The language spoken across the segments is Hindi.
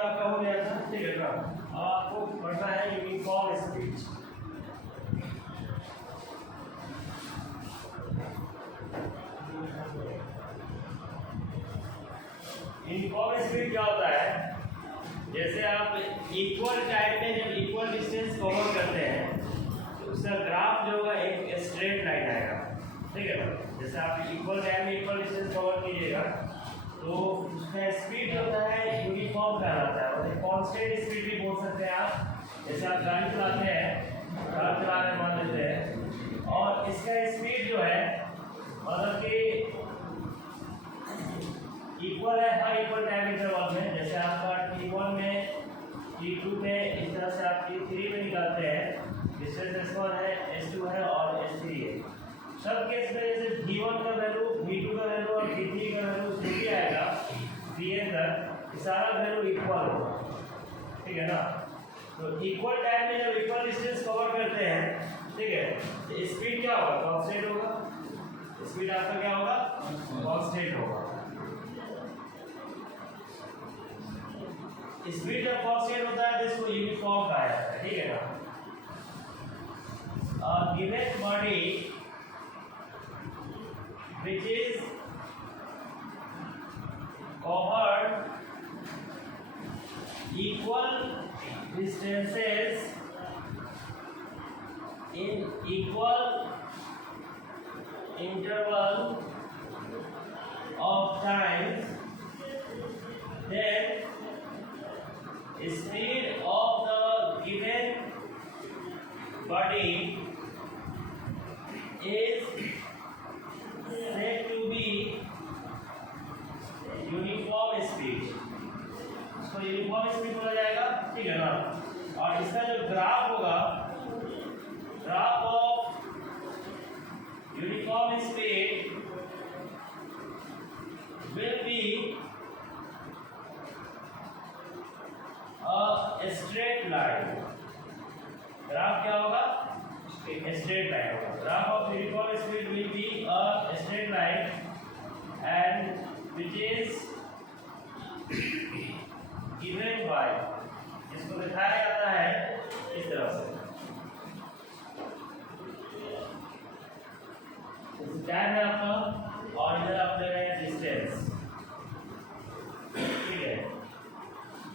तो आपका हो गया था, ठीक है ना। अब आपको पढ़ना है यूनिफॉर्म स्पीच। यूनिफॉर्म स्पीड क्या होता है? जैसे आप इक्वल टाइम में जब इक्वल डिस्टेंस कवर करते हैं तो उसका ग्राफ जो होगा एक स्ट्रेट लाइन आएगा, ठीक है ना। जैसे आप इक्वल टाइम में इक्वल डिस्टेंस कवर कीजिएगा तो उसका स्पीड जो होता है यूनिफॉर्म कहलाता है, मतलब कांस्टेंट स्पीड भी बोल सकते हैं आप। जैसे आप गाड़ी चलाते हैं, कार चला रहे मान लेते हैं, और इसका स्पीड जो है मतलब कि इक्वल है हर इक्वल टाइम इंटरवल में। जैसे आपका T1 में, T2 में, इस तरह से आप T3 में निकालते हैं। डिस्टेंस S1 है, S2 है और S3 है। सब केस में जैसे V1 का वैल्यू, V2 का वैल्यू और V3 का वैल्यू जो भी आएगा Vn तक, सारा वैल्यू इक्वल होगा, ठीक है ना। तो इक्वल टाइम में जब इक्वल डिस्टेंस कवर करते हैं, ठीक है, तो स्पीड क्या होगा? कांस्टेंट होगा। स्पीड आपका क्या होगा? कांस्टेंट होगा। स्पीड जब कांस्टेंट होता है तो इसको यूनिफॉर्म कहा जाता है, ठीक है ना। Given body which is covered equal distances in equal interval of times, then speed of the given body is said to be uniform speed. इसको यूनिफॉर्म स्पीड बोला जाएगा, ठीक है ना। और इसका जो ग्राफ होगा, graph of uniform speed will be a straight line. Graph क्या होगा? स्ट्रेट लाइन होगा। Graph of uniform speed will be a straight line and which is given by, इसको दिखाया जाता है इस तरह से। टाइम है आपका और इधर आप ले रहे हैं डिस्टेंस, ठीक है।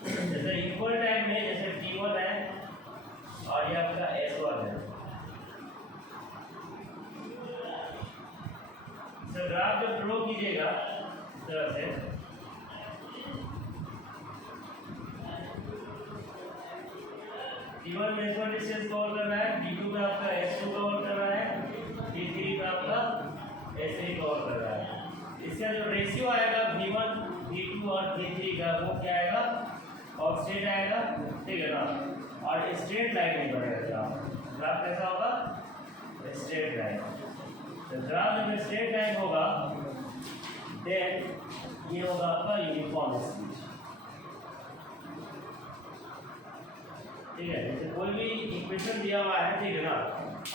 जैसे इक्वल टाइम में जैसे T1 है और ये आपका S1 है। ग्राफ जब ड्रॉ कीजिएगा इस तरह से, T1 में S1 डिस्टेंस कवर कर रहा है, T2 में आपका S2 कवर कर रहा है, T3 में आपका S3 कवर कर रहा है। इसका जो रेशियो आएगा V1, V2 और T3 का, वो क्या आएगा? कांस्टेंट आएगा, ठीक है ना। और स्ट्रेट लाइन नहीं बनेगा। ग्राफ कैसा होगा? Straight line. तो ग्राफ जब स्ट्रेट लाइन होगा देन ये होगा आपका यूनिफॉर्म स्पीड, ठीक है। जैसे कोई भी इक्वेशन दिया हुआ है, ठीक है ना,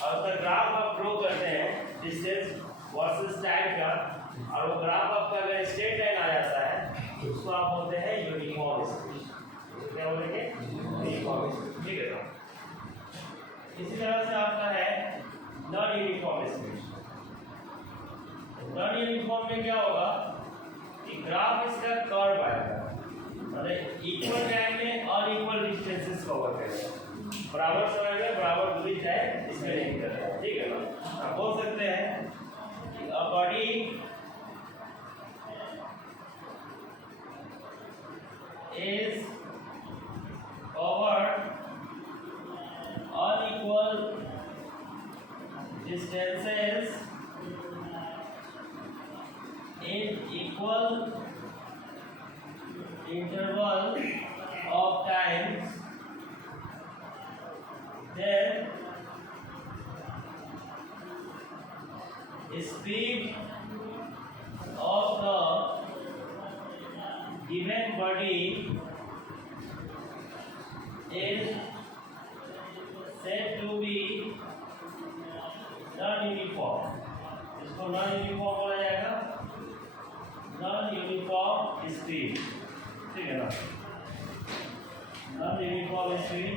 और उसका ग्राफ आप ड्रॉ करते हैं डिस्टेंस वर्सेस टाइम का, और वो ग्राफ आपका अगर स्ट्रेट लाइन आ जाता है तो उसको आप बोलते हैं यूनिफॉर्म स्पीड। क्या बोलेंगे? यूनिफॉर्म स्पीड, ठीक है ना। इसी तरह से आपका है non uniform speed. Non uniform में क्या होगा कि ग्राफ इसका कर्व आएगा, मतलब इक्वल टाइम में और इक्वल डिस्टेंसेस कवर करेगा। बराबर समय में बराबर दूरी तय इसमें नहीं करता है, ठीक है ना। आप बोल सकते हैं कि a body is covered unequal distances in equal interval of times, then speed of the given body is said to be non-uniform। इसको non-uniform बोला जाएगा, non-uniform speed, ठीक है ना। Non uniform speed.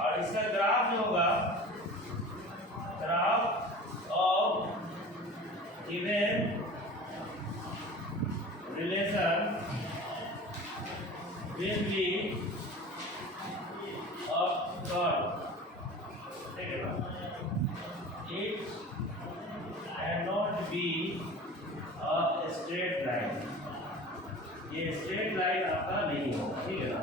और इसका ग्राफ जो होगा, graph of given relation will be a curve, ठीक है ना, it can not be a straight line, ये स्ट्रेट लाइन आपका नहीं होगा, ठीक है ना।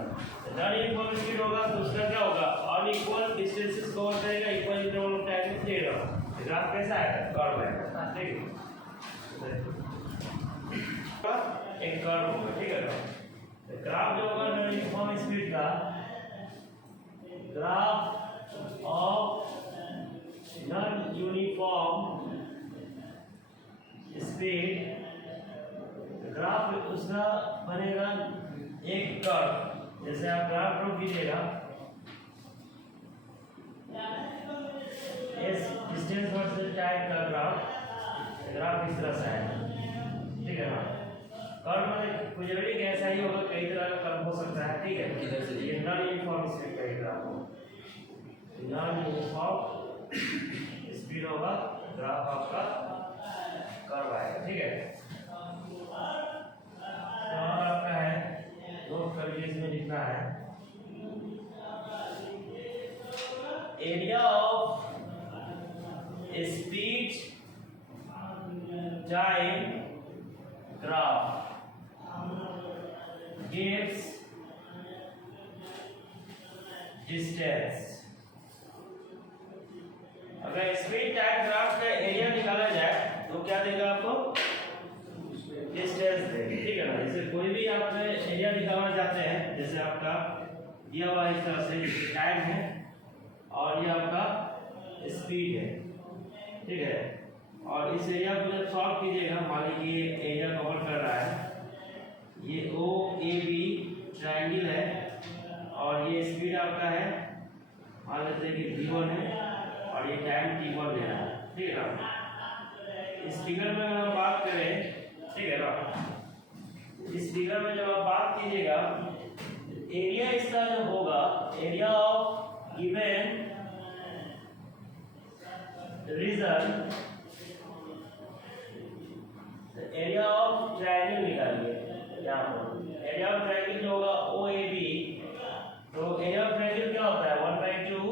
नॉन यूनिफॉर्म स्पीड होगा तो उसका क्या होगा, अनइक्वल डिस्टेंसेस कवर करेगा, इक्वल इंटरवल ऑफ टाइम में देगा। ग्राफ कैसा है, कर्व है, ठीक है, एक कर्व होगा, ठीक है ना। तो ग्राफ जो होगा नॉन यूनिफॉर्म स्पीड का, graph of non uniform speed, graph उसका बनेगा एक कर्व। जैसे आप ग्राफ ड्रॉ कीजिएगा, इस डिस्टेंस वर्सेस टाइम का ग्राफ इस तरह से है, ठीक है ना। कर्व में कुछ जरूरी कि ऐसा ही होगा, कई तरह का कर्व हो सकता है, ठीक है। किधर से ये नॉन यूनिफॉर्म स्पीड का ग्राफ हो, नॉन यूनिफॉर्म स्पीड होगा, ग्राफ आपका कर्व आएगा, ठीक है। और आपका है नोट करिए, इसमें लिखना है area of speed time graph gives distance। अगर स्पीड टाइम ग्राफ का एरिया निकाला जाए तो क्या देगा आपको, डिस्टेंस देगा, ठीक है ना। जैसे कोई भी आप एरिया निकालना चाहते हैं, जैसे आपका दिया हुआ इस तरह से टाइम है और ये आपका स्पीड है, ठीक है। और इस एरिया को जब सॉल्व कीजिएगा, मान लीजिए एरिया कवर कर रहा है, ये ओ ए बी ट्रायंगल है और ये स्पीड आपका है, मान लेते हैं कि v1 है और ये टाइम t1 ले रहा है, ठीक है ना। इस फिगर में अगर हम बात करें, ठीक है ना, इस फिगर में जब आप बात कीजिएगा, एरिया इसका जो होगा, area of given region, area of triangle निकालिए। यहाँ पर एरिया ऑफ ट्रायंगल जो होगा ओ ए बी, तो एरिया ऑफ ट्रायंगल क्या होता है, 1/2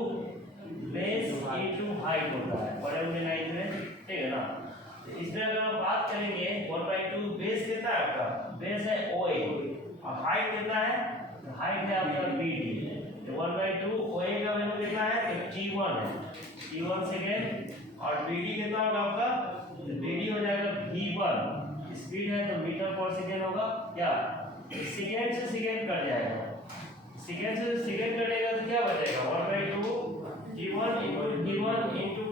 बेस इनटू हाइट होता है, बड़े बड़े लाइन में, ठीक है ना। तो इसमें अगर हम बात करेंगे 1/2 बेस कितना है आपका, बेस है ओ ए और हाइट कितना है, तो हाइट है आपका बी डी। तो 1/2 ओ ए का वैल्यू कितना है, तो t1 है, t1 सेकेंड, और बी डी कितना होगा आपका, बी डी हो जाएगा v1, स्पीड है तो मीटर पर सेकेंड होगा, क्या सेकेंड से सेकेंड कट जाएगा, सेकेंड से सेकेंड कटेगा तो क्या बचेगा, 1/2 g1 इनटू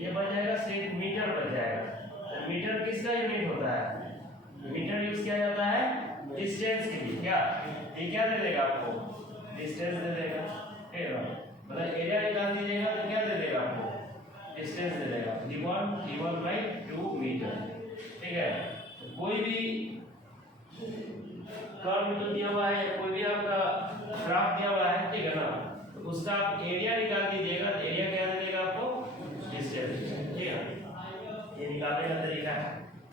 ये बच जाएगा, सिर्फ मीटर बच जाएगा। तो मीटर किसका यूनिट होता है, मीटर यूज किया जाता है डिस्टेंस के लिए, क्या ये क्या दे देगा आपको, डिस्टेंस दे देगा, ठीक है ना। मतलब एरिया निकाल दीजिएगा तो क्या दे देगा आपको, डिस्टेंस दे देगा, d1/2 मीटर, ठीक है। कोई भी कर्व तो दिया हुआ है, कोई भी आपका ग्राफ दिया हुआ है, ठीक है ना, तो उसका आप एरिया निकाल दीजिएगा, तो एरिया क्या दे देगा आपको, डिस्टेंस, ठीक है। ये निकालने का तरीका है।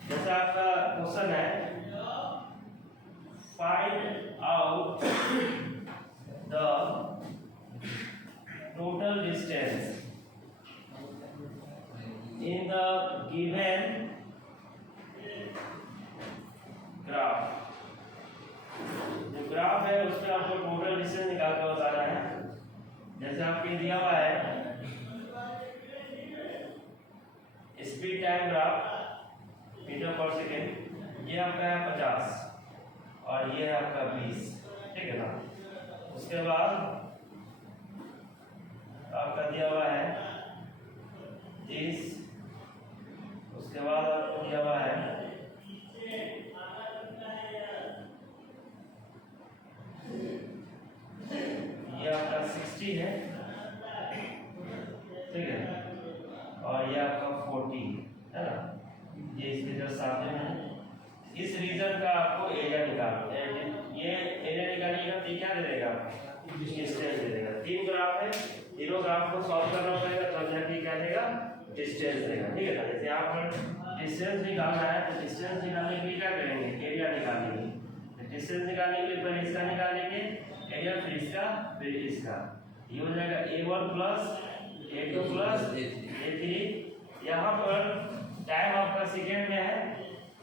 जैसे आपका क्वेश्चन है, find out the total distance in the given graph. जो ग्राफ है उसमें आपको टोटल डिस्टेंस निकाल कर बताना है। जैसे आपके दिया हुआ है स्पीड टाइम ग्राफ मीटर पर सेकेंड, ये आपका है 50 और ये है आपका 20, ठीक है ना। उसके बाद आपका दिया हुआ है 30, उसके बाद आपको दिया हुआ है ये आपका 60 है, ठीक है, और ये आपका 40 है ना। ये इसके जो सामने में है, इस रीजन का आपको एरिया निकालना है। ये एरिया निकालिएगा तो क्या दे देगा, डिस्टेंस दे देगा। 3 ग्राफ है, तीनों ग्राफ को सॉल्व करना पड़ेगा तब जाके क्या देगा, डिस्टेंस देगा। ठीक है ना। जैसे यहाँ पर डिस्टेंस निकालना है तो डिस्टेंस निकालने के लिए क्या करेंगे, एरिया निकालेंगे। डिस्टेंस निकालने के लिए पहले इसका निकाल लेंगे एरिया, फिर इसका, फिर इसका। ये हो जाएगा a1 plus a2 plus a3। यहाँ पर टाइम आपका सेकेंड में है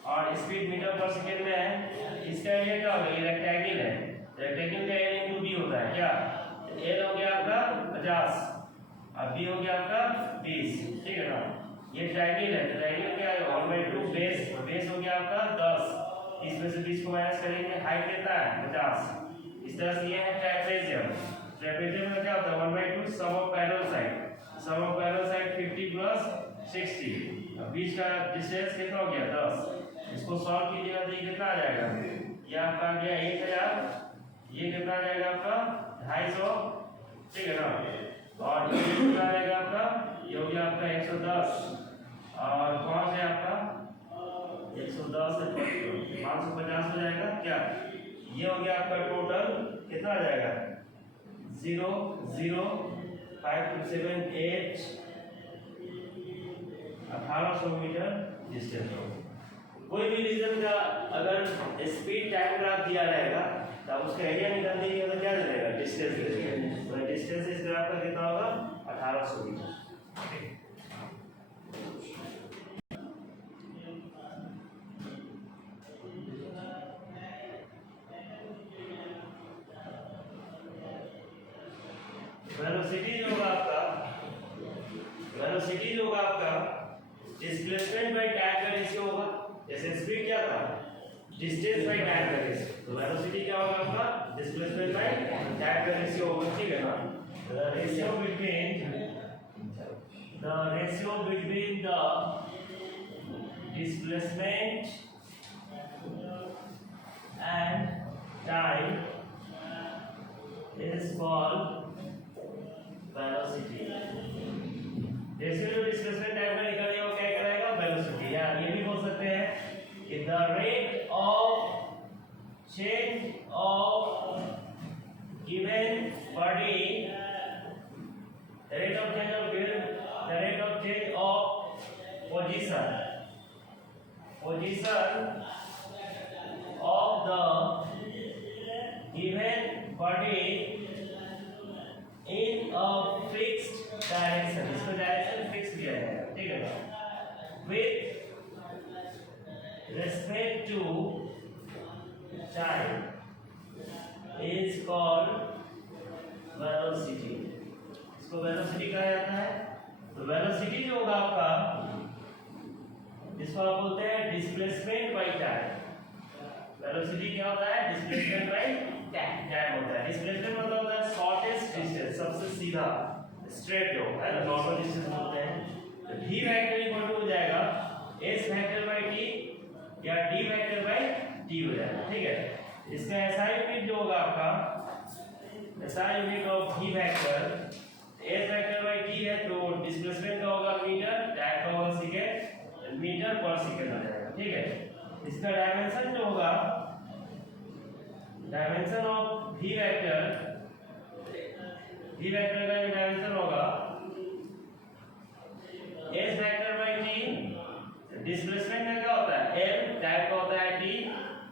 और स्पीड मीटर पर सेकेंड में है। इसका एरिया क्या होगा, ये रेक्टेंगल है, रेक्टेंगल का एरिया इनटू बी होता है क्या, एल हो गया आपका 50 और बी हो गया आपका 20। ठीक है ना। ये ट्रायंगल है, ट्रायंगल क्या है 1/2 बेस, बेस हो गया आपका 10, इसमें से 20 को माइनस करेंगे, हाइट कितना है 50। इस तरह से ये है ट्रापेजियम। ट्रापेजियम में क्या होता है 1/2 sum of parallel side, sum of parallel side 50 plus 60। अब बीच का डिस्टेंस कितना हो गया 10। इसको सॉल्व कीजिएगा तो ये कितना आ जाएगा, ये आपका आ गया 1000, ये कितना आ जाएगा आपका 250। ठीक है ना। और ये कितना आ जाएगा आपका, ये हो गया आपका 110 और 5 है आपका 110 है 550 हो जाएगा क्या। ये हो गया आपका टोटल कितना आ जाएगा 0 0 5 2 7 8 1800 मीटर डिस्टेंस होगा। कोई भी रीजन का अगर स्पीड टाइम ग्राफ दिया रहेगा तब उसका एरिया निकाल दीजिएगा तो क्या दे देगा, डिस्टेंस दे देगा। तो डिस्टेंस इस ग्राफ का कितना होगा 1800 मीटर। वेलोसिटी जो होगा आपका, वेलोसिटी जो होगा आपका डिस्प्लेसमेंट बाय टाइम का रेशियो होगा। जैसे स्पीड क्या था, डिस्टेंस बाय टाइम का रेशियो, तो वेलोसिटी क्या होगा आपका डिस्प्लेसमेंट बाय टाइम का रेशियो होगा। ठीक है ना। The ratio between the displacement and time is called velocity। जैसे जो डिस्प्लेसमेंट टाइम का निकालेगा वो क्या कराएगा, वेलोसिटी। या ये भी बोल सकते हैं कि the rate of change of given body, rate of change of given, the rate of change of position of the given body in a fixed direction। इसको डायरेक्शन फिक्स किया है, ठीक है ना। with respect to time is called velocity। इसको वेलोसिटी कहा जाता है। तो वेलोसिटी जो होगा आपका, इसको आप बोलते हैं डिस्प्लेसमेंट बाय टाइम। वेलोसिटी क्या होता है, डिस्प्लेसमेंट बाय टाइम होता है। डिस्प्लेसमेंट मतलब होता है शॉर्टेस्ट डिस्टेंस, सबसे सीधा स्ट्रेट जो है ना, नॉर्मल डिस्टेंस बोलते हैं। तो v वेक्टर इक्वल टू हो जाएगा s वेक्टर बाय t या d वेक्टर बाय t हो जाएगा। ठीक है। इसका SI यूनिट जो होगा आपका, SI unit of v vector s vector bye t है तो डिस्प्लेसमेंट का होगा मीटर, टाइम का होगा सेकंड, मीटर पर सेकंड हो जाएगा। ठीक है। इसका डायमेंशन जो होगा, डायमेंशन ऑफ v वेक्टर का जो डायमेंशन होगा s vector bye t, displacement में क्या होता है l, टाइम का होता है t,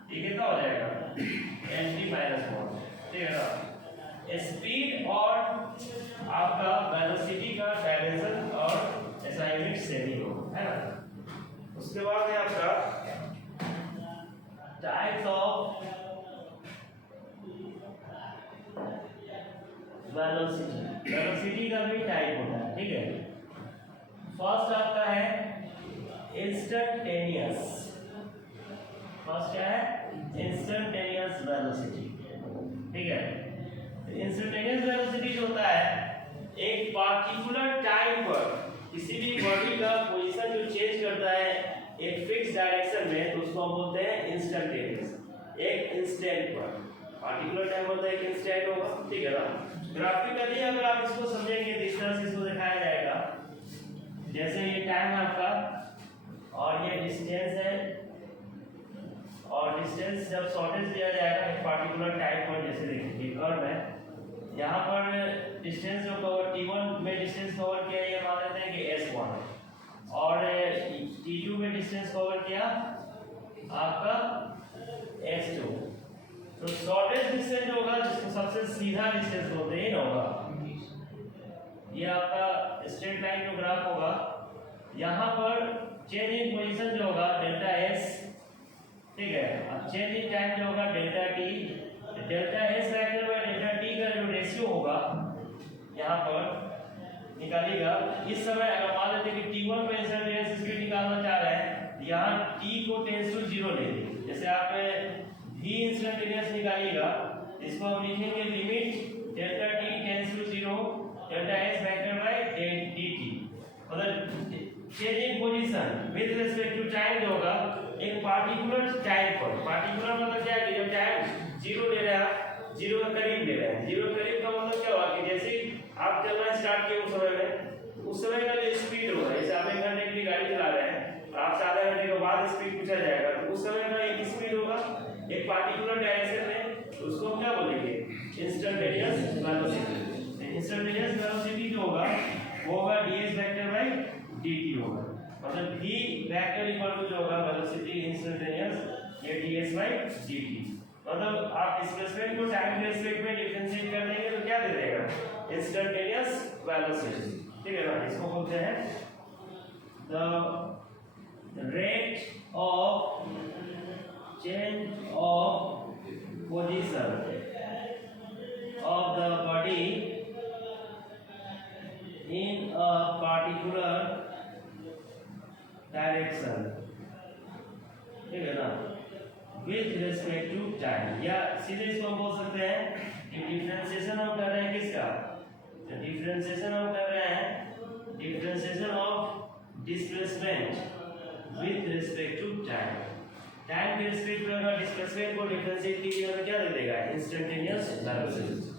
t कितना हो जाएगा nt माइनस 1। ठीक है ना। स्पीड और आपका वेलोसिटी का डायमेंशन और SI यूनिट सेम ही होगा, है ना। उसके बाद है आपका टाइप्स ऑफ वेलोसिटी। वेलोसिटी का भी टाइप होता है। ठीक है। फर्स्ट आपका है इंस्टेंटेनियस। फर्स्ट क्या है, इंस्टेंटेनियस वेलोसिटी। ठीक है। इंस्टेंटेनियस वेलोसिटी जो होता है, एक पार्टिकुलर टाइम पर किसी भी बॉडी का पोजीशन जो चेंज करता है एक फिक्स डायरेक्शन में, तो उसको हम बोलते हैं इंस्टेंटेनियस। एक इंस्टेंट पर पार्टिकुलर टाइम होता है, एक इंस्टेंट होगा। ठीक है ना। ग्राफिकली अगर आप इसको समझेंगे तो इस तरह से इसको दिखाया जाएगा। जैसे ये टाइम है आपका और ये डिस्टेंस है, और डिस्टेंस जब शॉर्टेज दिया जाएगा एक पार्टिकुलर टाइम पर, जैसे देखिए कर्व है, यहाँ पर डिस्टेंस जो कवर T1 में डिस्टेंस कवर किया ये मान लेते हैं कि S1 और T2 में डिस्टेंस कवर किया आपका S2। तो शॉर्टेस्ट डिस्टेंस होगा जिसको सबसे सीधा डिस्टेंस बोलते हैं ना होगा, ये आपका स्ट्रेट लाइन जो ग्राफ होगा। यहाँ पर चेंज इन पोजीशन जो होगा डेल्टा S, ठीक है। अब चेंज इन टाइम जो होगा delta T, delta S vector by delta T का जो रेशियो होगा यहाँ पर निकालिएगा। इस समय अगर मान लेते हैं कि T1 में इंस्टेंटेनियस स्पीड निकालना चाह रहे हैं, यहाँ T को टेंस टू 0 ले लीजिए। जैसे आप v इंस्टेंटेनियस निकालिएगा, इसको हम लिखेंगे limit delta T tends to 0 delta S vector by dt, मतलब change in position with respect to time जो होगा एक पार्टिकुलर टाइम पर। पार्टिकुलर मतलब क्या है कि जब टाइम 0 ले रहे हैं, 0 के करीब ले रहे हैं, 0 के करीब का मतलब क्या हुआ कि जैसे आप चलना स्टार्ट किए उस समय का जो स्पीड होगा, जैसे आप 1 घंटे के लिए गाड़ी चला रहे हैं और आपसे आधा घंटे के बाद स्पीड पूछा जाएगा, तो उस समय का एक स्पीड होगा एक पार्टिकुलर डायरेक्शन में, तो उसको हम क्या बोलेंगे इंस्टेंटेनियस वेलोसिटी। इंस्टेंटेनियस वेलोसिटी जो होगा वो होगा ds वेक्टर बाय dt होगा, मतलब v वेक्टर इक्वल टू जो होगा वेलोसिटी इंस्टेंटेनियस ये ds बाय dt। मतलब आप डिस्प्लेसमेंट को टाइम के रिस्पेक्ट में डिफरेंशिएट कर देंगे तो क्या दे देगा इंस्टेंटेनियस वेलोसिटी, ठीक है ना। इसको बोलते हैं the rate of change of position of the body in a particular direction, ठीक है ना, with respect to time। या सीधे इसको हम बोल सकते हैं कि डिफरेंशिएशन हम कर रहे हैं किसका, तो डिफरेंशिएशन हम कर रहे हैं differentiation of displacement with respect to time। Time के रिस्पेक्ट में अगर डिस्प्लेसमेंट को डिफरेंशिएट कीजिएगा तो क्या दे देगा इंस्टेंटेनियस वेलोसिटी।